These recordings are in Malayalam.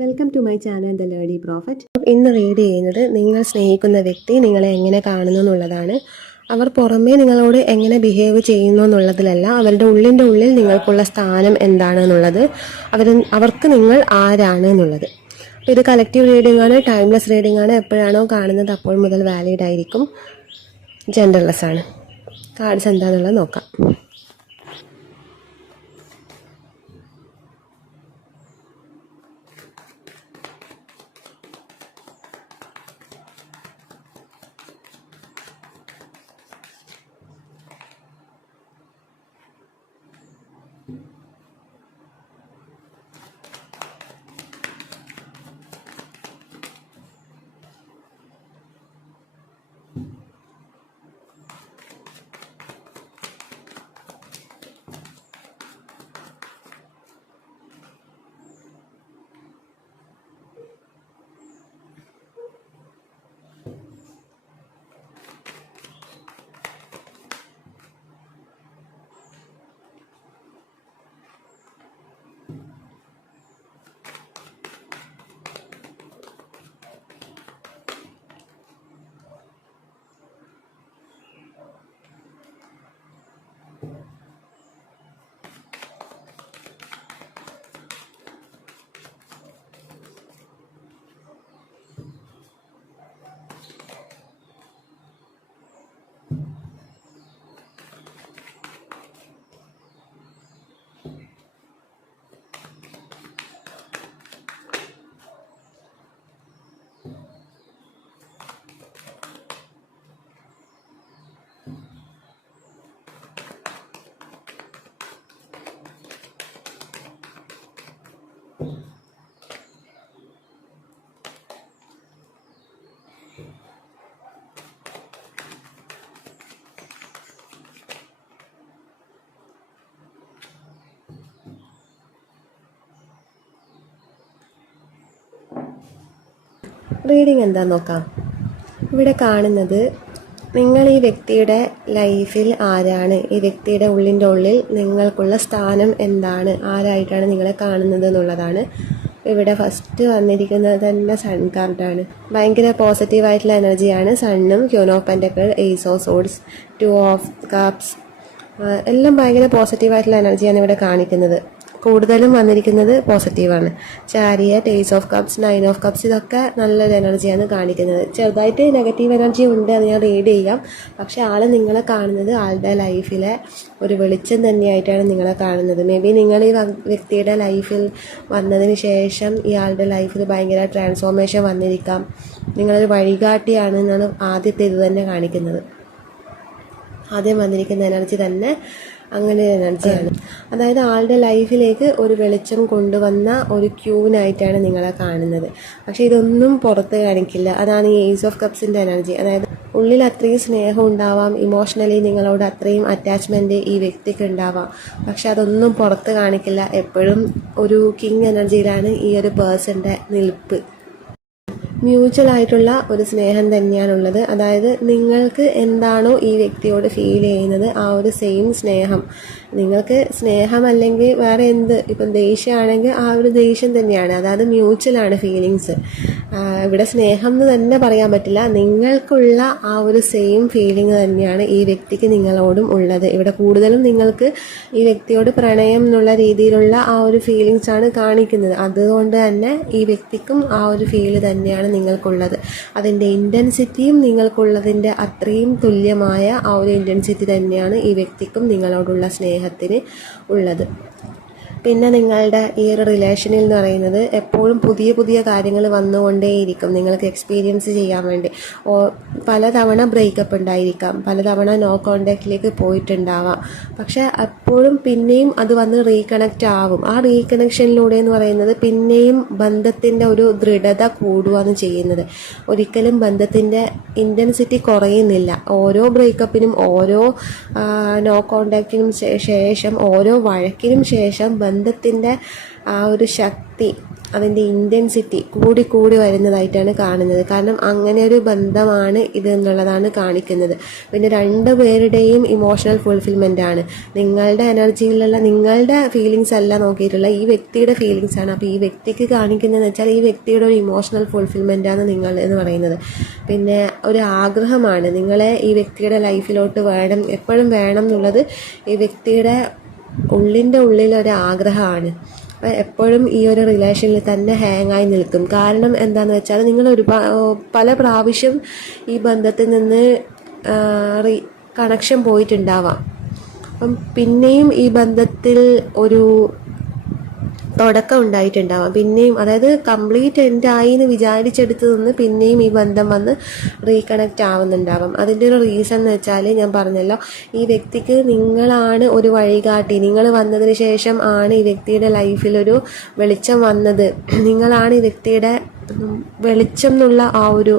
Welcome to my channel the lady prophet. ഇന്ന് റീഡ് ചെയ്യുന്നത് നിങ്ങൾ സ്നേഹിക്കുന്ന വ്യക്തി നിങ്ങളെ എങ്ങനെ കാണുന്നു എന്നുള്ളതാണ്. അവർ പുറമേ നിങ്ങളോട് എങ്ങനെ ബിഹേവ് ചെയ്യുന്നു എന്നുള്ളതിലല്ല, അവരുടെ ഉള്ളിൻ്റെ ഉള്ളിൽ നിങ്ങൾക്കുള്ള സ്ഥാനം എന്താണ് എന്നുള്ളത്, അവർക്ക് നിങ്ങൾ ആരാണ് എന്നുള്ളത്. അപ്പോൾ ഇത് കളക്റ്റീവ് റീഡിംഗ് ആണ്, ടൈംലെസ് റീഡിംഗ് ആണ്. എപ്പോഴാണോ കാണുന്നത് അപ്പോൾ മുതൽ വാലിഡ് ആയിരിക്കും, ജെൻഡർലെസ് ആണ്. കാർഡ്സ് എന്താണെന്നുള്ളത് നോക്കാം. റീഡിംഗ് എന്താ നോക്കാം. ഇവിടെ കാണുന്നത് നിങ്ങൾ ഈ വ്യക്തിയുടെ ലൈഫിൽ ആരാണ്, ഈ വ്യക്തിയുടെ ഉള്ളിൻ്റെ ഉള്ളിൽ നിങ്ങൾക്കുള്ള സ്ഥാനം എന്താണ്, ആരായിട്ടാണ് നിങ്ങളെ കാണുന്നത് എന്നുള്ളതാണ്. ഇവിടെ ഫസ്റ്റ് വന്നിരിക്കുന്നത് തന്നെ സൺ കാർഡാണ്. ഭയങ്കര പോസിറ്റീവായിട്ടുള്ള എനർജിയാണ്. സണ്ണും, queen of pentacle, ace of swords, 2 of cups, എല്ലാം ഭയങ്കര പോസിറ്റീവായിട്ടുള്ള എനർജിയാണ് ഇവിടെ കാണിക്കുന്നത്. കൂടുതലും വന്നിരിക്കുന്നത് പോസിറ്റീവാണ്. Chariot, ace of cups, 9 of cups, ഇതൊക്കെ നല്ലൊരു എനർജിയാണ് കാണിക്കുന്നത്. ചെറുതായിട്ട് നെഗറ്റീവ് എനർജി ഉണ്ട്, അത് ഞാൻ റീഡ് ചെയ്യാം. പക്ഷെ ആൾ നിങ്ങളെ കാണുന്നത് ആളുടെ ലൈഫിലെ ഒരു വെളിച്ചം തന്നെയായിട്ടാണ് നിങ്ങളെ കാണുന്നത്. മേ ബി നിങ്ങൾ ഈ വ്യക്തിയുടെ ലൈഫിൽ വന്നതിന് ശേഷം ഇയാളുടെ ലൈഫിൽ ഭയങ്കര ട്രാൻസ്ഫോർമേഷൻ വന്നിരിക്കാം. നിങ്ങളൊരു വഴികാട്ടിയാണ് എന്നാണ് ആദ്യത്തെ ഇത് തന്നെ കാണിക്കുന്നത്. ആദ്യം വന്നിരിക്കുന്ന എനർജി തന്നെ അങ്ങനെ ഒരു എനർജിയാണ്. അതായത് ആളുടെ ലൈഫിലേക്ക് ഒരു വെളിച്ചം കൊണ്ടുവന്ന ഒരു ക്യൂനായിട്ടാണ് നിങ്ങളെ കാണുന്നത്. പക്ഷെ ഇതൊന്നും പുറത്ത് കാണിക്കില്ല. അതാണ് ഈ ഏസ് ഓഫ് കപ്സിൻ്റെ എനർജി. അതായത് ഉള്ളിൽ അത്രയും സ്നേഹം ഉണ്ടാവാം, ഇമോഷണലി നിങ്ങളോട് അത്രയും അറ്റാച്ച്മെൻറ്റ് ഈ വ്യക്തിക്ക് ഉണ്ടാവാം. പക്ഷെ അതൊന്നും പുറത്ത് കാണിക്കില്ല. എപ്പോഴും ഒരു കിങ് എനർജിയിലാണ് ഈ ഒരു പേഴ്സൻ്റെ നിൽപ്പ്. മ്യൂച്വൽ ആയിട്ടുള്ള ഒരു സ്നേഹം തന്നെയാണുള്ളത്. അതായത് നിങ്ങൾക്ക് എന്താണോ ഈ വ്യക്തിയോട് ഫീൽ ചെയ്യുന്നത് ആ ഒരു സെയിം സ്നേഹം നിങ്ങൾക്ക്, സ്നേഹം അല്ലെങ്കിൽ വേറെ എന്ത്, ഇപ്പം ദേഷ്യമാണെങ്കിൽ ആ ഒരു ദേഷ്യം തന്നെയാണ്. അതായത് മ്യൂച്വലാണ് ഫീലിങ്സ്. ഇവിടെ സ്നേഹം എന്ന് തന്നെ പറയാൻ പറ്റില്ല. നിങ്ങൾക്കുള്ള ആ ഒരു സെയിം ഫീലിംഗ് തന്നെയാണ് ഈ വ്യക്തിക്ക് നിങ്ങളോടും ഉള്ളത്. ഇവിടെ കൂടുതലും നിങ്ങൾക്ക് ഈ വ്യക്തിയോട് പ്രണയം എന്നുള്ള രീതിയിലുള്ള ആ ഒരു ഫീലിങ്സ് ആണ് കാണിക്കുന്നത്. അതുകൊണ്ട് തന്നെ ഈ വ്യക്തിക്കും ആ ഒരു ഫീല് തന്നെയാണ് നിങ്ങൾക്കുള്ളത്. അതിൻ്റെ ഇൻറ്റൻസിറ്റിയും നിങ്ങൾക്കുള്ളതിൻ്റെ അത്രയും തുല്യമായ ആ ഒരു ഇൻറ്റൻസിറ്റി തന്നെയാണ് ഈ വ്യക്തിക്കും നിങ്ങളോടുള്ള സ്നേഹത്തിന് ഉള്ളത്. പിന്നെ നിങ്ങളുടെ ഈ ഒരു റിലേഷനിൽ എന്ന് പറയുന്നത് എപ്പോഴും പുതിയ പുതിയ കാര്യങ്ങൾ വന്നുകൊണ്ടേയിരിക്കും നിങ്ങൾക്ക് എക്സ്പീരിയൻസ് ചെയ്യാൻ വേണ്ടി. പലതവണ ബ്രേക്കപ്പ് ഉണ്ടായിരിക്കാം, പലതവണ നോ കോണ്ടാക്റ്റിലേക്ക് പോയിട്ടുണ്ടാവാം. പക്ഷെ അപ്പോഴും പിന്നെയും അത് വന്ന് റീകണക്റ്റ് ആവും. ആ റീകണക്ഷനിലൂടെ എന്ന് പറയുന്നത് പിന്നെയും ബന്ധത്തിൻ്റെ ഒരു ദൃഢത കൂടുകയാണ് ചെയ്യുന്നത്. ഒരിക്കലും ബന്ധത്തിൻ്റെ ഇൻറ്റൻസിറ്റി കുറയുന്നില്ല. ഓരോ ബ്രേക്കപ്പിനും, ഓരോ നോ കോണ്ടാക്റ്റിനും ശേഷം, ഓരോ വഴക്കിനും ശേഷം ബന്ധത്തിൻ്റെ ആ ഒരു ശക്തി, അതിൻ്റെ ഇൻറ്റൻസിറ്റി കൂടി കൂടി വരുന്നതായിട്ടാണ് കാണുന്നത്. കാരണം അങ്ങനെ ഒരു ബന്ധമാണ് ഇത് എന്നുള്ളതാണ് കാണിക്കുന്നത്. പിന്നെ രണ്ടു പേരുടെയും ഇമോഷണൽ ഫുൾഫിൽമെൻ്റ് ആണ്. നിങ്ങളുടെ എനർജിയിലുള്ള നിങ്ങളുടെ ഫീലിങ്സ് അല്ല നോക്കിയിട്ടുള്ള ഈ വ്യക്തിയുടെ ഫീലിങ്സ് ആണ്. അപ്പോൾ ഈ വ്യക്തിക്ക് കാണിക്കുന്നതെന്ന് വെച്ചാൽ ഈ വ്യക്തിയുടെ ഒരു ഇമോഷണൽ ഫുൾഫിൽമെൻ്റാണ് നിങ്ങൾ എന്ന് പറയുന്നത്. പിന്നെ ഒരു ആഗ്രഹമാണ്, നിങ്ങളെ ഈ വ്യക്തിയുടെ ലൈഫിലോട്ട് വേണം, എപ്പോഴും വേണം എന്നുള്ളത് ഈ വ്യക്തിയുടെ ഉള്ളിലൊരു ആഗ്രഹമാണ്. എപ്പോഴും ഈ ഒരു റിലേഷനിൽ തന്നെ ഹാങ്ങായി നിൽക്കും. കാരണം എന്താണെന്ന് വെച്ചാൽ നിങ്ങൾ പല പ്രാവശ്യം ഈ ബന്ധത്തിൽ നിന്ന് കണക്ഷൻ പോയിട്ടുണ്ടാവാം. അപ്പം പിന്നെയും ഈ ബന്ധത്തിൽ ഒരു തുടക്കം ഉണ്ടായിട്ടുണ്ടാവാം. പിന്നെയും, അതായത് കംപ്ലീറ്റ് എൻഡായി എന്ന് വിചാരിച്ചെടുത്ത് നിന്ന് പിന്നെയും ഈ ബന്ധം വന്ന് റീകണക്റ്റ് ആവുന്നുണ്ടാവാം. അതിൻ്റെ ഒരു റീസൺ എന്ന് വെച്ചാൽ ഞാൻ പറഞ്ഞല്ലോ, ഈ വ്യക്തിക്ക് നിങ്ങളാണ് ഒരു വഴികാട്ടി. നിങ്ങൾ വന്നതിന് ശേഷം ആണ് ഈ വ്യക്തിയുടെ ലൈഫിലൊരു വെളിച്ചം വന്നത്. നിങ്ങളാണ് ഈ വ്യക്തിയുടെ വെളിച്ചം എന്നുള്ള ആ ഒരു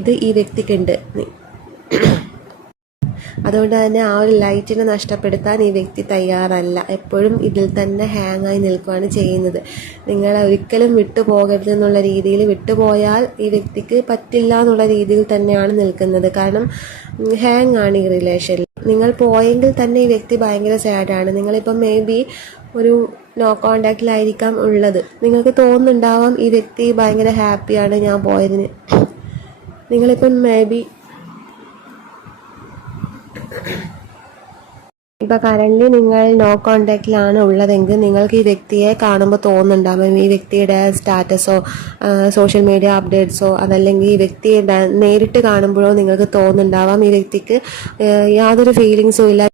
ഇത് ഈ വ്യക്തിക്കുണ്ട്. അതുകൊണ്ട് തന്നെ ആ ഒരു ലൈറ്റിനെ നഷ്ടപ്പെടുത്താൻ ഈ വ്യക്തി തയ്യാറല്ല. എപ്പോഴും ഇതിൽ തന്നെ ഹാങ്ങായി നിൽക്കുകയാണ് ചെയ്യുന്നത്. നിങ്ങളെ ഒരിക്കലും വിട്ടുപോകരുത് എന്നുള്ള രീതിയിൽ, വിട്ടുപോയാൽ ഈ വ്യക്തിക്ക് പറ്റില്ല എന്നുള്ള രീതിയിൽ തന്നെയാണ് നിൽക്കുന്നത്. കാരണം ഹാങ് ആണ് ഈ റിലേഷനിൽ. നിങ്ങൾ പോയെങ്കിൽ തന്നെ ഈ വ്യക്തി ഭയങ്കര സാഡാണ്. നിങ്ങളിപ്പം മേ ബി ഒരു നോ കോണ്ടാക്റ്റിലായിരിക്കാം ഉള്ളത്. നിങ്ങൾക്ക് തോന്നുന്നുണ്ടാവാം ഈ വ്യക്തി ഭയങ്കര ഹാപ്പിയാണ് ഞാൻ പോയതിന്. നിങ്ങളിപ്പം മേ ബി ഇപ്പം കറൻ്റ് നിങ്ങൾ നോ കോണ്ടാക്റ്റിലാണ് ഉള്ളതെങ്കിൽ നിങ്ങൾക്ക് ഈ വ്യക്തിയെ കാണുമ്പോൾ തോന്നുന്നുണ്ടാകും, ഈ വ്യക്തിയുടെ സ്റ്റാറ്റസോ സോഷ്യൽ മീഡിയ അപ്ഡേറ്റ്സോ അതല്ലെങ്കിൽ ഈ വ്യക്തിയെ നേരിട്ട് കാണുമ്പോഴോ നിങ്ങൾക്ക് തോന്നുന്നുണ്ടാവാം ഈ വ്യക്തിക്ക് യാതൊരു ഫീലിങ്സും ഇല്ല,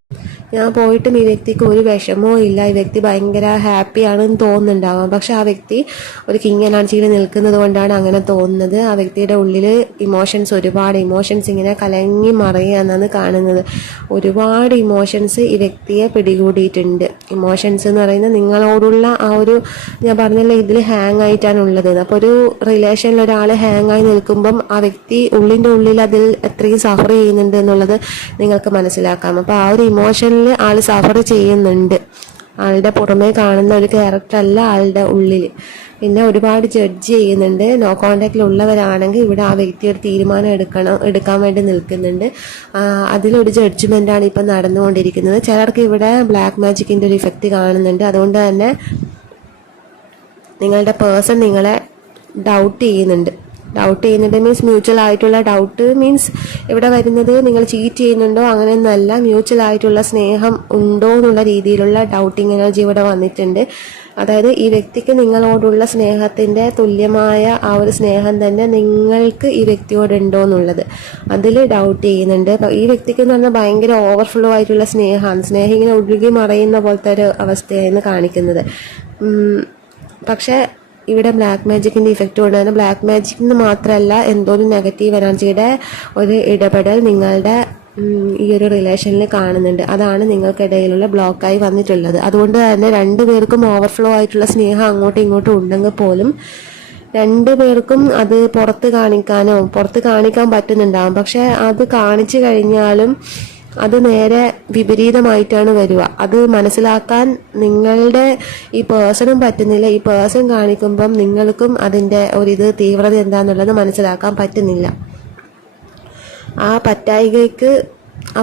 ഞാൻ പോയിട്ടും ഈ വ്യക്തിക്ക് ഒരു വിഷമവും ഇല്ല, ഈ വ്യക്തി ഭയങ്കര ഹാപ്പിയാണെന്ന് തോന്നുന്നുണ്ടാവാം. പക്ഷെ ആ വ്യക്തി ഒരു കിങ് എനർജിയിൽ നിൽക്കുന്നത് കൊണ്ടാണ് അങ്ങനെ തോന്നുന്നത്. ആ വ്യക്തിയുടെ ഉള്ളിൽ ഒരുപാട് ഇമോഷൻസ് ഇങ്ങനെ കലങ്ങി മറിയാന്നാണ് കാണുന്നത്. ഒരുപാട് ഇമോഷൻസ് ഈ വ്യക്തിയെ പിടികൂടിയിട്ടുണ്ട്. ഇമോഷൻസ് എന്ന് പറയുന്നത് നിങ്ങളോടുള്ള ആ ഒരു, ഞാൻ പറഞ്ഞല്ലോ ഇതിൽ ഹാങ് ആയിട്ടാണ് ഉള്ളത്. അപ്പോൾ ഒരു റിലേഷനിൽ ഒരാൾ ഹാങ് ആയി നിൽക്കുമ്പം ആ വ്യക്തി ഉള്ളിൽ അതിൽ എത്രയും സഫർ ചെയ്യുന്നുണ്ട് എന്നുള്ളത് നിങ്ങൾക്ക് മനസ്സിലാക്കാം. അപ്പോൾ ആ ഒരു ഇമോഷനിൽ ആൾ സഫർ ചെയ്യുന്നുണ്ട്. ആളുടെ പുറമേ കാണുന്ന ഒരു ക്യാരക്ടർ അല്ല ആളുടെ ഉള്ളിൽ. പിന്നെ ഒരുപാട് ജഡ്ജ് ചെയ്യുന്നുണ്ട്. നോ കോണ്ടാക്റ്റിലുള്ളവരാണെങ്കിൽ ഇവിടെ ആ വ്യക്തി ഒരു തീരുമാനം എടുക്കാൻ വേണ്ടി നിൽക്കുന്നുണ്ട്. അതിലൊരു ജഡ്ജ്മെൻ്റാണ് ഇപ്പം നടന്നുകൊണ്ടിരിക്കുന്നത്. ചിലർക്ക് ഇവിടെ ബ്ലാക്ക് മാജിക്കിൻ്റെ ഒരു ഇഫക്റ്റ് കാണുന്നുണ്ട്. അതുകൊണ്ട് തന്നെ നിങ്ങളുടെ പേഴ്സൺ നിങ്ങളെ ഡൗട്ട് ചെയ്യുന്നുണ്ട് മീൻസ് മ്യൂച്വൽ ആയിട്ടുള്ള ഡൗട്ട് മീൻസ് ഇവിടെ വരുന്നത് നിങ്ങൾ ചീറ്റ് ചെയ്യുന്നുണ്ടോ അങ്ങനെയൊന്നുമല്ല, മ്യൂച്വൽ ആയിട്ടുള്ള സ്നേഹം ഉണ്ടോ എന്നുള്ള രീതിയിലുള്ള ഡൗട്ടിങ് എനർജി ഇവിടെ വന്നിട്ടുണ്ട്. അതായത് ഈ വ്യക്തിക്ക് നിങ്ങളോടുള്ള സ്നേഹത്തിൻ്റെ തുല്യമായ ആ ഒരു സ്നേഹം തന്നെ നിങ്ങൾക്ക് ഈ വ്യക്തിയോടുണ്ടോ എന്നുള്ളത് അതിൽ ഡൗട്ട് ചെയ്യുന്നുണ്ട്. ഈ വ്യക്തിക്ക് എന്ന് പറഞ്ഞാൽ ഭയങ്കര ഓവർഫ്ലോ ആയിട്ടുള്ള സ്നേഹമാണ്. സ്നേഹം ഇങ്ങനെ ഒഴുകി മറയുന്ന പോലത്തെ ഒരു അവസ്ഥയാണ് കാണിക്കുന്നത്. പക്ഷേ ഇവിടെ ബ്ലാക്ക് മാജിക്കിൻ്റെ ഇഫക്റ്റ് കൊണ്ട് തന്നെ ബ്ലാക്ക് മാജിക്കിന് മാത്രമല്ല എന്തോ ഒരു നെഗറ്റീവ് എനർജിയുടെ ഒരു ഇടപെടൽ നിങ്ങളുടെ ഈ ഒരു റിലേഷനിൽ കാണുന്നുണ്ട്. അതാണ് നിങ്ങൾക്കിടയിലുള്ള ബ്ലോക്കായി വന്നിട്ടുള്ളത്. അതുകൊണ്ട് തന്നെ രണ്ടുപേർക്കും ഓവർഫ്ലോ ആയിട്ടുള്ള സ്നേഹം അങ്ങോട്ടും ഇങ്ങോട്ടും ഉണ്ടെങ്കിൽ പോലും രണ്ടുപേർക്കും അത് പുറത്ത് കാണിക്കാൻ പറ്റുന്നുണ്ടാകും. പക്ഷെ അത് കാണിച്ചു കഴിഞ്ഞാലും അത് നേരെ വിപരീതമായിട്ടാണ് വരിക. അത് മനസ്സിലാക്കാൻ നിങ്ങളുടെ ഈ പേഴ്സണും പറ്റുന്നില്ല. ഈ പേഴ്സൺ കാണിക്കുമ്പം നിങ്ങൾക്കും അതിൻ്റെ ഒരിത് തീവ്രത എന്താണെന്നുള്ളത് മനസ്സിലാക്കാൻ പറ്റുന്നില്ല. ആ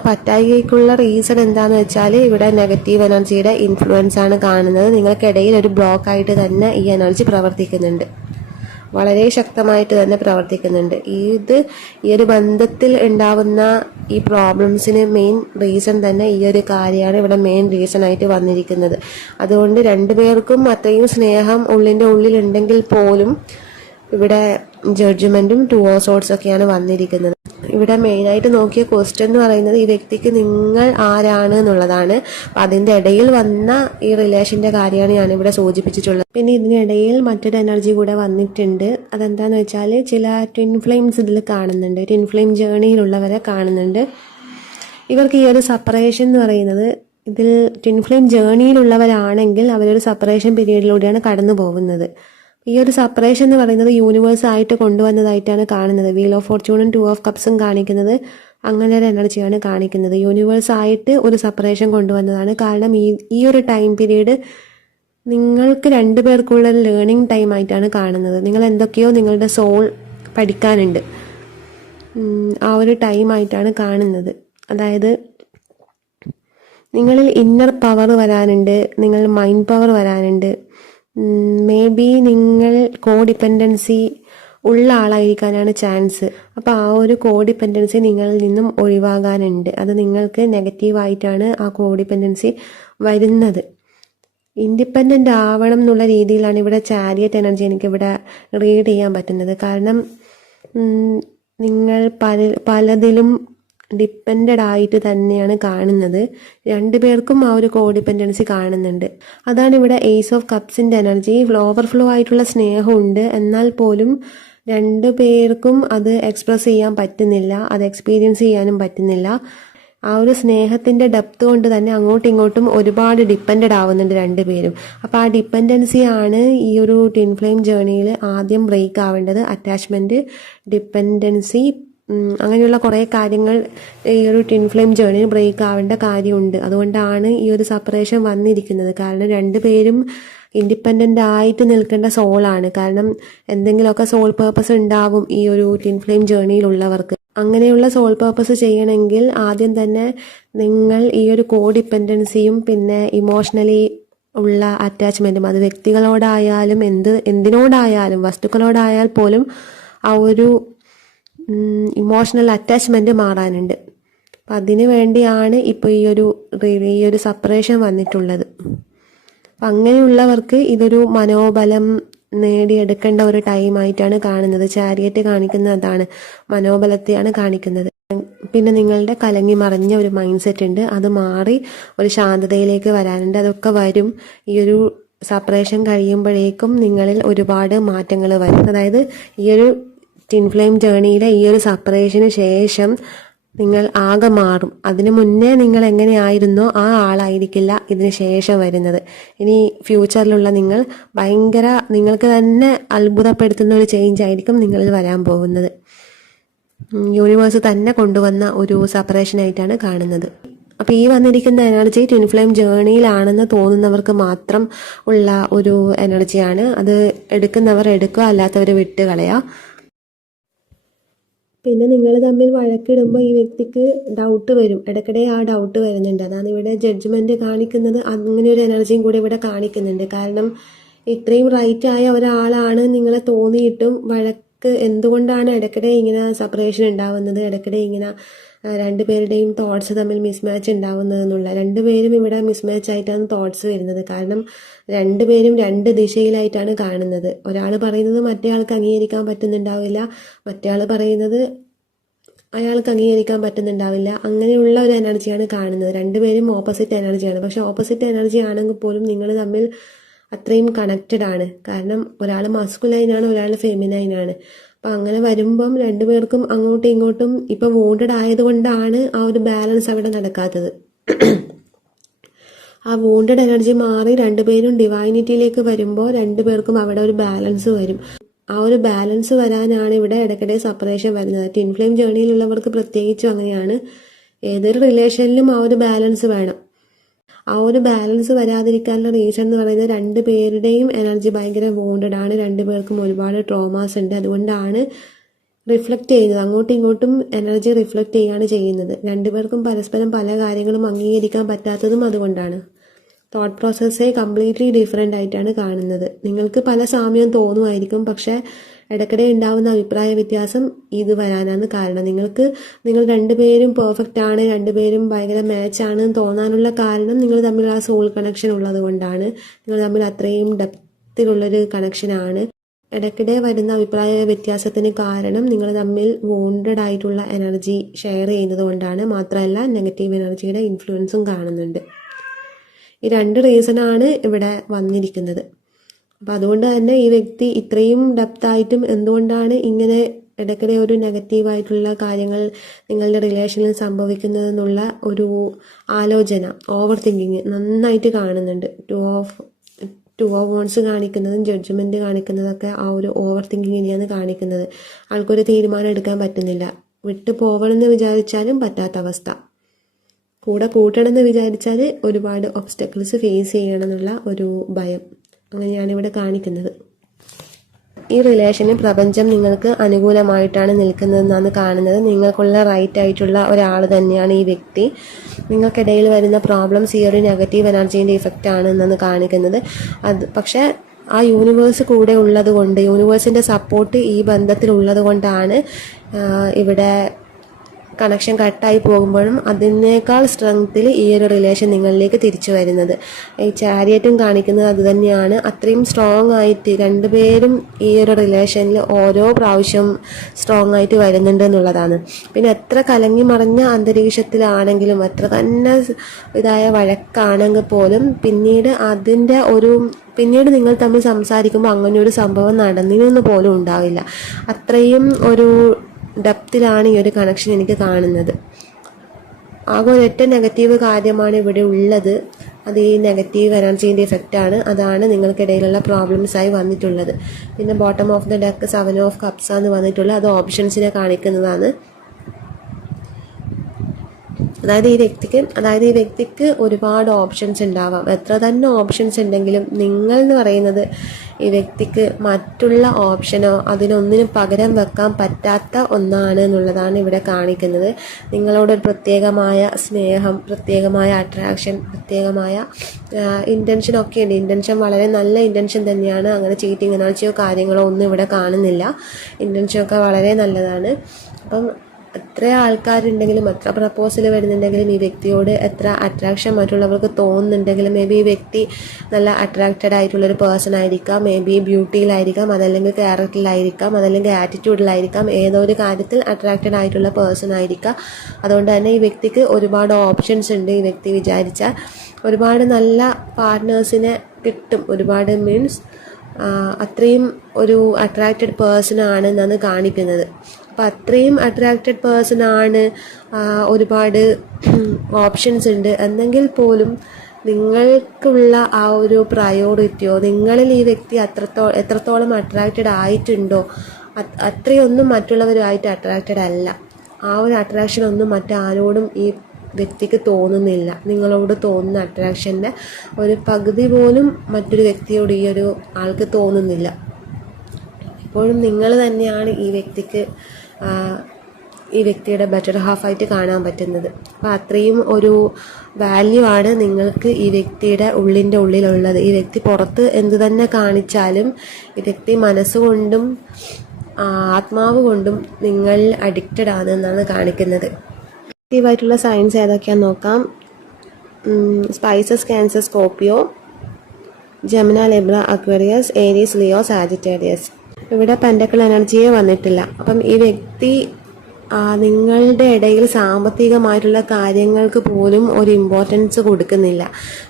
പറ്റായികയ്ക്കുള്ള റീസൺ എന്താണെന്ന് വെച്ചാൽ ഇവിടെ നെഗറ്റീവ് എനർജിയുടെ ഇൻഫ്ലുവൻസ് ആണ് കാണുന്നത്. നിങ്ങൾക്കിടയിൽ ഒരു ബ്ലോക്കായിട്ട് തന്നെ ഈ എനർജി പ്രവർത്തിക്കുന്നുണ്ട്, വളരെ ശക്തമായിട്ട് തന്നെ പ്രവർത്തിക്കുന്നുണ്ട്. ഈ ഒരു ബന്ധത്തിൽ ഉണ്ടാവുന്ന ഈ പ്രോബ്ലംസിന് മെയിൻ റീസൺ തന്നെ ഈ ഒരു കാര്യമാണ് ഇവിടെ മെയിൻ റീസൺ ആയിട്ട് വന്നിരിക്കുന്നത്. അതുകൊണ്ട് രണ്ടുപേർക്കും അത്രയും സ്നേഹം ഉള്ളിലുണ്ടെങ്കിൽ പോലും ഇവിടെ ജഡ്ജ്മെൻറ്റും 2 of Swords ഒക്കെയാണ് വന്നിരിക്കുന്നത്. ഇവിടെ മെയിനായിട്ട് നോക്കിയ ക്വസ്റ്റ്യൻ എന്ന് പറയുന്നത് ഈ വ്യക്തിക്ക് നിങ്ങൾ ആരാണ് എന്നുള്ളതാണ്. അപ്പം അതിൻ്റെ ഇടയിൽ വന്ന ഈ റിലേഷൻ്റെ കാര്യമാണ് ഞാനിവിടെ സൂചിപ്പിച്ചിട്ടുള്ളത്. പിന്നെ ഇതിനിടയിൽ മറ്റൊരു എനർജി കൂടെ വന്നിട്ടുണ്ട്. അതെന്താണെന്ന് വെച്ചാൽ ചില ട്വിൻ ഫ്ലെയിംസ് ഇതിൽ കാണുന്നുണ്ട്. ട്വിൻ ഫ്ലെയിം ജേണിയിലുള്ളവരെ കാണുന്നുണ്ട്. ഇവർക്ക് ഈ ഒരു സെപ്പറേഷൻ എന്ന് പറയുന്നത്, ഇതിൽ ട്വിൻ ഫ്ലെയിം ജേണിയിലുള്ളവരാണെങ്കിൽ അവരൊരു സെപ്പറേഷൻ പീരീഡിലൂടെയാണ് കടന്നു പോകുന്നത്. ഈ ഒരു സെപ്പറേഷൻ എന്ന് പറയുന്നത് യൂണിവേഴ്സ് ആയിട്ട് കൊണ്ടുവന്നതായിട്ടാണ് കാണുന്നത്. വീൽ ഓഫ് ഫോർച്യൂണും 2 of Cupsഉം കാണിക്കുന്നത് അങ്ങനെ ഒരു എനർജിയാണ് കാണിക്കുന്നത്. യൂണിവേഴ്സ് ആയിട്ട് ഒരു സെപ്പറേഷൻ കൊണ്ടുവന്നതാണ്. കാരണം ഈ ഒരു ടൈം പീരീഡ് നിങ്ങൾക്ക് രണ്ടുപേർക്കുള്ള ലേണിംഗ് ടൈം ആയിട്ടാണ് കാണുന്നത്. നിങ്ങൾ എന്തൊക്കെയോ നിങ്ങളുടെ സോൾ പഠിക്കാനുണ്ട്, ആ ഒരു ടൈമായിട്ടാണ് കാണുന്നത്. അതായത് നിങ്ങളിൽ ഇന്നർ പവർ വരാനുണ്ട്, നിങ്ങൾ മൈൻഡ് പവർ വരാനുണ്ട്. മേ ബി നിങ്ങൾ കോഡിപ്പെൻഡൻസി ഉള്ള ആളായിരിക്കാനാണ് ചാൻസ്. അപ്പോൾ ആ ഒരു കോഡിപ്പെൻഡൻസി നിങ്ങളിൽ നിന്നും ഒഴിവാകാനുണ്ട്. അത് നിങ്ങൾക്ക് നെഗറ്റീവായിട്ടാണ് ആ കോഡിപ്പെൻഡൻസി വരുന്നത്. ഇൻഡിപെൻഡൻ്റ് ആവണം എന്നുള്ള രീതിയിലാണ് ഇവിടെ ചാരിയറ്റ് എനർജി എനിക്കിവിടെ റീഡ് ചെയ്യാൻ പറ്റുന്നത്. കാരണം നിങ്ങൾ പലതിലും ഡിപ്പെൻഡഡ് ആയിട്ട് തന്നെയാണ് കാണുന്നത്. രണ്ടുപേർക്കും ആ ഒരു കോഡിപ്പെൻഡൻസി കാണുന്നുണ്ട്. അതാണ് ഇവിടെ ഏസ് ഓഫ് കപ്സിൻ്റെ എനർജി. ഓവർഫ്ലോ ആയിട്ടുള്ള സ്നേഹമുണ്ട്, എന്നാൽ പോലും രണ്ടുപേർക്കും അത് എക്സ്പ്രസ് ചെയ്യാൻ പറ്റുന്നില്ല, അത് എക്സ്പീരിയൻസ് ചെയ്യാനും പറ്റുന്നില്ല. ആ ഒരു സ്നേഹത്തിൻ്റെ ഡെപ്ത് കൊണ്ട് തന്നെ അങ്ങോട്ടും ഇങ്ങോട്ടും ഒരുപാട് ഡിപ്പെൻഡഡ് ആവുന്നുണ്ട് രണ്ടുപേരും. അപ്പോൾ ആ ഡിപ്പെൻഡൻസി ആണ് ഈ ഒരു ട്വിൻ ഫ്ലെയിം ജേർണിയിൽ ആദ്യം ബ്രേക്ക് ആവേണ്ടത്. അറ്റാച്ച്മെൻറ്റ്, ഡിപ്പെൻഡൻസി, അങ്ങനെയുള്ള കുറേ കാര്യങ്ങൾ ഈ ഒരു ട്വിൻ ഫ്ലെയിം ജേർണിയിൽ ബ്രേക്ക് ആവേണ്ട കാര്യമുണ്ട്. അതുകൊണ്ടാണ് ഈ ഒരു സെപ്പറേഷൻ വന്നിരിക്കുന്നത്. കാരണം രണ്ടുപേരും ഇൻഡിപെൻഡൻ്റ് ആയിട്ട് നിൽക്കേണ്ട സോളാണ്. കാരണം എന്തെങ്കിലുമൊക്കെ സോൾ പേർപ്പസ് ഉണ്ടാവും ഈ ഒരു ട്വിൻ ഫ്ലെയിം ജേർണിയിലുള്ളവർക്ക്. അങ്ങനെയുള്ള സോൾ പേർപ്പസ് ചെയ്യണമെങ്കിൽ ആദ്യം തന്നെ നിങ്ങൾ ഈ ഒരു കോഡിപ്പെൻഡൻസിയും പിന്നെ ഇമോഷണലി ഉള്ള അറ്റാച്ച്മെൻറ്റും, അത് വ്യക്തികളോടായാലും എന്തിനോടായാലും വസ്തുക്കളോടായാൽ പോലും ആ ഒരു ഇമോഷണൽ അറ്റാച്ച്മെൻറ്റ് മാറാനുണ്ട്. അപ്പം അതിന് വേണ്ടിയാണ് ഇപ്പോൾ ഈ ഒരു സെപ്പറേഷൻ വന്നിട്ടുള്ളത്. അപ്പം അങ്ങനെയുള്ളവർക്ക് ഇതൊരു മനോബലം നേടിയെടുക്കേണ്ട ഒരു ടൈമായിട്ടാണ് കാണുന്നത്. ചാരിയറ്റ് കാണിക്കുന്നത് അതാണ്, മനോബലത്തെയാണ് കാണിക്കുന്നത്. പിന്നെ നിങ്ങളുടെ കലങ്ങി മറിഞ്ഞ ഒരു മൈൻഡ് സെറ്റ് ഉണ്ട്, അത് മാറി ഒരു ശാന്തതയിലേക്ക് വരാനുണ്ട്. അതൊക്കെ വരും. ഈ ഒരു സെപ്പറേഷൻ കഴിയുമ്പോഴേക്കും നിങ്ങളിൽ ഒരുപാട് മാറ്റങ്ങൾ വരും. അതായത് ഈ ഒരു ട്വിൻ ഫ്ലെയിം ജേർണിയിലെ ഈ ഒരു സെപ്പറേഷന് ശേഷം നിങ്ങൾ ആകെ മാറും. അതിനു മുന്നേ നിങ്ങൾ എങ്ങനെയായിരുന്നോ ആ ആളായിരിക്കില്ല ഇതിന് ശേഷം വരുന്നത്. ഇനി ഫ്യൂച്ചറിലുള്ള നിങ്ങൾ നിങ്ങൾക്ക് തന്നെ അത്ഭുതപ്പെടുത്തുന്ന ഒരു ചേഞ്ച് ആയിരിക്കും നിങ്ങളിൽ വരാൻ പോകുന്നത്. യൂണിവേഴ്സ് തന്നെ കൊണ്ടുവന്ന ഒരു സെപ്പറേഷനായിട്ടാണ് കാണുന്നത്. അപ്പോൾ ഈ വന്നിരിക്കുന്ന എനർജി ട്വിൻ ഫ്ലെയിം ജേർണിയിലാണെന്ന് തോന്നുന്നവർക്ക് മാത്രം ഉള്ള ഒരു എനർജിയാണ്. അത് എടുക്കുന്നവർ എടുക്കുക, അല്ലാത്തവർ വിട്ട് കളയുക. പിന്നെ നിങ്ങൾ തമ്മിൽ വഴക്കിടുമ്പോൾ ഈ വ്യക്തിക്ക് ഡൗട്ട് വരും, ഇടയ്ക്കിടെ ആ ഡൗട്ട് വരുന്നുണ്ട്. അതാണ് ഇവിടെ ജഡ്ജ്മെൻറ്റ് കാണിക്കുന്നത്. അങ്ങനെ ഒരു എനർജിയും കൂടി ഇവിടെ കാണിക്കുന്നുണ്ട്. കാരണം ഇത്രയും റൈറ്റ് ആയ ഒരാളാണ് നിങ്ങളെ തോന്നിയിട്ടും വഴക്ക് എന്തുകൊണ്ടാണ് ഇടയ്ക്കിടെ ഇങ്ങനെ സെപ്പറേഷൻ ഉണ്ടാവുന്നത്, ഇടയ്ക്കിടെ ഇങ്ങനെ രണ്ടുപേരുടെയും തോട്ട്സ് തമ്മിൽ മിസ്മാച്ച് ഉണ്ടാവുന്നത് എന്നുള്ള. രണ്ടുപേരും ഇവിടെ മിസ്മാച്ച് ആയിട്ടാണ് തോട്ട്സ് വരുന്നത്. കാരണം രണ്ടുപേരും രണ്ട് ദിശയിലായിട്ടാണ് കാണുന്നത്. ഒരാൾ പറയുന്നത് മറ്റേ ആൾക്ക് അംഗീകരിക്കാൻ പറ്റുന്നുണ്ടാവില്ല, മറ്റേ ആൾ പറയുന്നത് അയാൾക്ക് അംഗീകരിക്കാൻ പറ്റുന്നുണ്ടാവില്ല. അങ്ങനെയുള്ള ഒരു എനർജിയാണ് കാണുന്നത്. രണ്ടുപേരും ഓപ്പോസിറ്റ് എനർജിയാണ്. പക്ഷെ ഓപ്പോസിറ്റ് എനർജി ആണെങ്കിൽ പോലും നിങ്ങൾ തമ്മിൽ അത്രയും കണക്റ്റഡ് ആണ്. കാരണം ഒരാൾ മസ്കുലൈനാണ്, ഒരാൾ ഫെമിനൈനാണ്. അപ്പം അങ്ങനെ വരുമ്പം രണ്ടുപേർക്കും അങ്ങോട്ടും ഇങ്ങോട്ടും ഇപ്പം വോണ്ടഡ് ആയതുകൊണ്ടാണ് ആ ഒരു ബാലൻസ് അവിടെ നടക്കാത്തത്. ആ വോണ്ടഡ് എനർജി മാറി രണ്ടുപേരും ഡിവൈനിറ്റിയിലേക്ക് വരുമ്പോൾ രണ്ടുപേർക്കും അവിടെ ഒരു ബാലൻസ് വരും. ആ ഒരു ബാലൻസ് വരാനാണ് ഇവിടെ ഇടയ്ക്കിടെ സെപ്പറേഷൻ വരുന്നത്. ട്വിൻ ഫ്ലെയിം ജേർണിയിലുള്ളവർക്ക് പ്രത്യേകിച്ചും അങ്ങനെയാണ്. ഏതൊരു റിലേഷനിലും ആ ഒരു ബാലൻസ് വേണം. ആ ഒരു ബാലൻസ് വരാതിരിക്കാനുള്ള റീസൺ എന്ന് പറയുന്നത് രണ്ടുപേരുടെയും എനർജി ഭയങ്കര വോണ്ടഡ് ആണ്. രണ്ടുപേർക്കും ഒരുപാട് ട്രോമാസ് ഉണ്ട്. അതുകൊണ്ടാണ് റിഫ്ലക്റ്റ് ചെയ്യുന്നത്, അങ്ങോട്ടും ഇങ്ങോട്ടും എനർജി റിഫ്ലക്റ്റ് ചെയ്യുകയാണ് ചെയ്യുന്നത്. രണ്ടുപേർക്കും പരസ്പരം പല കാര്യങ്ങളും അംഗീകരിക്കാൻ പറ്റാത്തതും അതുകൊണ്ടാണ്. തോട്ട് പ്രോസസ്സേ കംപ്ലീറ്റ്ലി ഡിഫറെൻ്റ് ആയിട്ടാണ് കാണുന്നത്. നിങ്ങൾക്ക് പല സാമ്യം തോന്നുമായിരിക്കും, പക്ഷേ ഇടയ്ക്കിടെ ഉണ്ടാവുന്ന അഭിപ്രായ വ്യത്യാസം ഇത് വരാനാണ് കാരണം. നിങ്ങൾ രണ്ടുപേരും പെർഫെക്റ്റ് ആണ്, രണ്ടുപേരും ഭയങ്കര മാച്ചാണ് തോന്നാനുള്ള കാരണം നിങ്ങൾ തമ്മിൽ ആ സോൾ കണക്ഷൻ ഉള്ളത് കൊണ്ടാണ്. നിങ്ങൾ തമ്മിൽ അത്രയും ഡെപ്തിലുള്ളൊരു കണക്ഷനാണ്. ഇടയ്ക്കിടെ വരുന്ന അഭിപ്രായ വ്യത്യാസത്തിന് കാരണം നിങ്ങൾ തമ്മിൽ വോണ്ടഡ് ആയിട്ടുള്ള എനർജി ഷെയർ ചെയ്യുന്നത് കൊണ്ടാണ്. മാത്രമല്ല നെഗറ്റീവ് എനർജിയുടെ ഇൻഫ്ലുവൻസും കാണുന്നുണ്ട്. ഈ രണ്ട് റീസണാണ് ഇവിടെ വന്നിരിക്കുന്നത്. അപ്പം അതുകൊണ്ട് തന്നെ ഈ വ്യക്തി ഇത്രയും ഡെപ്തായിട്ടും എന്തുകൊണ്ടാണ് ഇങ്ങനെ ഇടയ്ക്കിടെ ഒരു നെഗറ്റീവായിട്ടുള്ള കാര്യങ്ങൾ നിങ്ങളുടെ റിലേഷനിൽ സംഭവിക്കുന്നതെന്നുള്ള ഒരു ആലോചന, ഓവർ തിങ്കിങ് നന്നായിട്ട് കാണുന്നുണ്ട്. ടു ഓഫ് വോൺസ് കാണിക്കുന്നതും ജഡ്ജ്മെൻറ്റ് കാണിക്കുന്നതൊക്കെ ആ ഒരു ഓവർ തിങ്കിങ്ങിനെയാണ് കാണിക്കുന്നത്. ആൾക്കൊരു തീരുമാനം എടുക്കാൻ പറ്റുന്നില്ല, വിട്ടു പോകണമെന്ന് വിചാരിച്ചാലും പറ്റാത്ത അവസ്ഥ. കൂടെ കൂട്ടണമെന്ന് വിചാരിച്ചാൽ ഒരുപാട് ഒബ്സ്റ്റക്കിൾസ് ഫേസ് ചെയ്യണമെന്നുള്ള ഒരു ഭയം, അങ്ങനെയാണ് ഇവിടെ കാണിക്കുന്നത്. ഈ റിലേഷന് പ്രപഞ്ചം നിങ്ങൾക്ക് അനുകൂലമായിട്ടാണ് നിൽക്കുന്നതെന്നാണ് കാണുന്നത്. നിങ്ങൾക്കുള്ള റൈറ്റ് ആയിട്ടുള്ള ഒരാൾ തന്നെയാണ് ഈ വ്യക്തി. നിങ്ങൾക്കിടയിൽ വരുന്ന പ്രോബ്ലംസ് ഈ ഒരു നെഗറ്റീവ് എനർജീൻ്റെ ഇഫക്റ്റ് ആണ് എന്നാണ് കാണിക്കുന്നത്. പക്ഷേ ആ യൂണിവേഴ്സ് കൂടെ ഉള്ളത് കൊണ്ട്, യൂണിവേഴ്സിൻ്റെ സപ്പോർട്ട് ഈ ബന്ധത്തിലുള്ളത് കൊണ്ടാണ് ഇവിടെ കണക്ഷൻ കട്ടായി പോകുമ്പോഴും അതിനേക്കാൾ സ്ട്രെങ്ത്തിൽ ഈ ഒരു റിലേഷൻ നിങ്ങളിലേക്ക് തിരിച്ചു വരുന്നത്. ഈ ചാരിയറ്റും കാണിക്കുന്നത് അത് തന്നെയാണ്. അത്രയും സ്ട്രോങ് ആയിട്ട് രണ്ടുപേരും ഈ ഒരു റിലേഷനിൽ ഓരോ പ്രാവശ്യം സ്ട്രോങ് ആയിട്ട് വരുന്നുണ്ട് എന്നുള്ളതാണ്. പിന്നെ എത്ര കലങ്ങി മറിഞ്ഞ അന്തരീക്ഷത്തിലാണെങ്കിലും, എത്ര തന്നെ ഇതായ വഴക്കാണെങ്കിൽ പോലും പിന്നീട് നിങ്ങൾ തമ്മിൽ സംസാരിക്കുമ്പോൾ അങ്ങനെ ഒരു സംഭവം നടന്നിരുന്നു പോലും ഉണ്ടാവില്ല. അത്രയും ഒരു ഡെപ്തിലാണ് ഈ ഒരു കണക്ഷൻ എനിക്ക് കാണുന്നത്. ആകെ ഒരൊറ്റ നെഗറ്റീവ് കാര്യമാണ് ഇവിടെ ഉള്ളത്. അത് ഈ നെഗറ്റീവ് എനർജീൻ്റെ ഇഫക്റ്റാണ്. അതാണ് നിങ്ങൾക്കിടയിലുള്ള പ്രോബ്ലംസായി വന്നിട്ടുള്ളത്. പിന്നെ bottom of the deck 7 of cups ആണ് വന്നിട്ടുള്ളത്. അത് ഓപ്ഷൻസിനെ കാണിക്കുന്നതാണ്. അതായത് ഈ വ്യക്തിക്ക് ഒരുപാട് ഓപ്ഷൻസ് ഉണ്ടാവാം. എത്ര തന്നെ ഓപ്ഷൻസ് ഉണ്ടെങ്കിലും നിങ്ങൾ എന്ന് പറയുന്നത് ഈ വ്യക്തിക്ക് മറ്റുള്ള ഓപ്ഷനോ അതിനൊന്നിനും പകരം വെക്കാൻ പറ്റാത്ത ഒന്നാണ് എന്നുള്ളതാണ് ഇവിടെ കാണിക്കുന്നത്. നിങ്ങളോടൊരു പ്രത്യേകമായ സ്നേഹം, പ്രത്യേകമായ അട്രാക്ഷൻ, പ്രത്യേകമായ ഇൻറ്റൻഷൻ ഒക്കെ ഉണ്ട്. ഇൻറ്റൻഷൻ വളരെ നല്ല ഇൻറ്റൻഷൻ തന്നെയാണ്. അങ്ങനെ ചീറ്റിംഗ് എനർജിയോ കാര്യങ്ങളോ ഒന്നും ഇവിടെ കാണുന്നില്ല. ഇൻറ്റൻഷനൊക്കെ വളരെ നല്ലതാണ്. അപ്പം എത്ര ആൾക്കാരുണ്ടെങ്കിലും, എത്ര പ്രപ്പോസൽ വരുന്നുണ്ടെങ്കിലും, ഈ വ്യക്തിയോട് എത്ര അട്രാക്ഷൻ മറ്റുള്ളവർക്ക് തോന്നുന്നുണ്ടെങ്കിലും, മേ ബി ഈ വ്യക്തി നല്ല അട്രാക്റ്റഡ് ആയിട്ടുള്ളൊരു പേഴ്സൺ ആയിരിക്കാം, മേ ബി ബ്യൂട്ടിയിലായിരിക്കാം, അതല്ലെങ്കിൽ ക്യാരക്ടറിലായിരിക്കാം, അതല്ലെങ്കിൽ ആറ്റിറ്റ്യൂഡിലായിരിക്കാം, ഏതോ ഒരു കാര്യത്തിൽ അട്രാക്റ്റഡ് ആയിട്ടുള്ള പേഴ്സൺ ആയിരിക്കാം. അതുകൊണ്ട് തന്നെ ഈ വ്യക്തിക്ക് ഒരുപാട് ഓപ്ഷൻസ് ഉണ്ട്. ഈ വ്യക്തി വിചാരിച്ചാൽ ഒരുപാട് നല്ല പാർട്ട്നേഴ്സിനെ കിട്ടും. ഒരുപാട് മീൻസ് അത്രയും ഒരു അട്രാക്റ്റഡ് പേഴ്സൺ ആണെന്നാണ് കാണിക്കുന്നത്. അപ്പം അത്രയും അട്രാക്റ്റഡ് പേഴ്സൺ ആണ്, ഒരുപാട് ഓപ്ഷൻസ് ഉണ്ട് എന്നെങ്കിൽ പോലും നിങ്ങൾക്കുള്ള ആ ഒരു പ്രയോറിറ്റിയോ, നിങ്ങളിൽ ഈ വ്യക്തി എത്രത്തോളം അട്രാക്റ്റഡ് ആയിട്ടുണ്ടോ അത്രയൊന്നും മറ്റുള്ളവരുമായിട്ട് അട്രാക്റ്റഡ് അല്ല. ആ ഒരു അട്രാക്ഷൻ ഒന്നും മറ്റാരോടും ഈ വ്യക്തിക്ക് തോന്നുന്നില്ല. നിങ്ങളോട് തോന്നുന്ന അട്രാക്ഷൻ്റെ ഒരു പകുതി പോലും മറ്റൊരു വ്യക്തിയോട് ഈ ഒരു ആൾക്ക് തോന്നുന്നില്ല. എപ്പോഴും നിങ്ങൾ തന്നെയാണ് ഈ വ്യക്തിയുടെ ബെറ്റർ ഹാഫായിട്ട് കാണാൻ പറ്റുന്നത്. അപ്പോൾ അത്രയും ഒരു വാല്യൂ ആണ് നിങ്ങൾക്ക് ഈ വ്യക്തിയുടെ ഉള്ളിലുള്ളത്. ഈ വ്യക്തി പുറത്ത് എന്ത് തന്നെ കാണിച്ചാലും ഈ വ്യക്തി മനസ്സുകൊണ്ടും ആത്മാവ് കൊണ്ടും നിങ്ങൾ അഡിക്റ്റഡ് ആണ് എന്നാണ് കാണിക്കുന്നത്. ആക്റ്റീവായിട്ടുള്ള സയൻസ് ഏതൊക്കെയാണെന്ന് നോക്കാം. Spices, cancer, Scorpio, Gemini, Libra, Aquarius, Aries, Leo, Sagittarius. ഇവിടെ പെൻഡക്കിൾ എനർജിയെ വന്നിട്ടില്ല. അപ്പം ഈ വ്യക്തി നിങ്ങളുടെ ഇടയിൽ സാമ്പത്തികമായിട്ടുള്ള കാര്യങ്ങൾക്ക് പോലും ഒരു ഇമ്പോർട്ടൻസ് കൊടുക്കുന്നില്ല.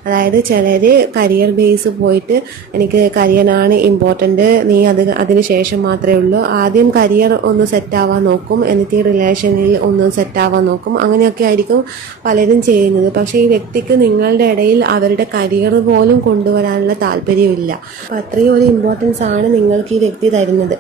അതായത് ചിലർ കരിയർ ബേസ് പോയിട്ട് എനിക്ക് കരിയറാണ് ഇമ്പോർട്ടൻ്റ്, നീ അതിന് ശേഷം മാത്രമേ ഉള്ളൂ, ആദ്യം കരിയർ ഒന്ന് സെറ്റാവാൻ നോക്കും, എന്നിട്ട് ഈ റിലേഷനിൽ ഒന്ന് സെറ്റാവാൻ നോക്കും. അങ്ങനെയൊക്കെ ആയിരിക്കും പലരും ചെയ്യുന്നത്. പക്ഷേ ഈ വ്യക്തിക്ക് നിങ്ങളുടെ ഇടയിൽ അവരുടെ കരിയർ പോലും കൊണ്ടുവരാനുള്ള താല്പര്യമില്ല. അപ്പം അത്രയും ഒരു ഇമ്പോർട്ടൻസ് ആണ് നിങ്ങൾക്ക് ഈ വ്യക്തി തരുന്നത്.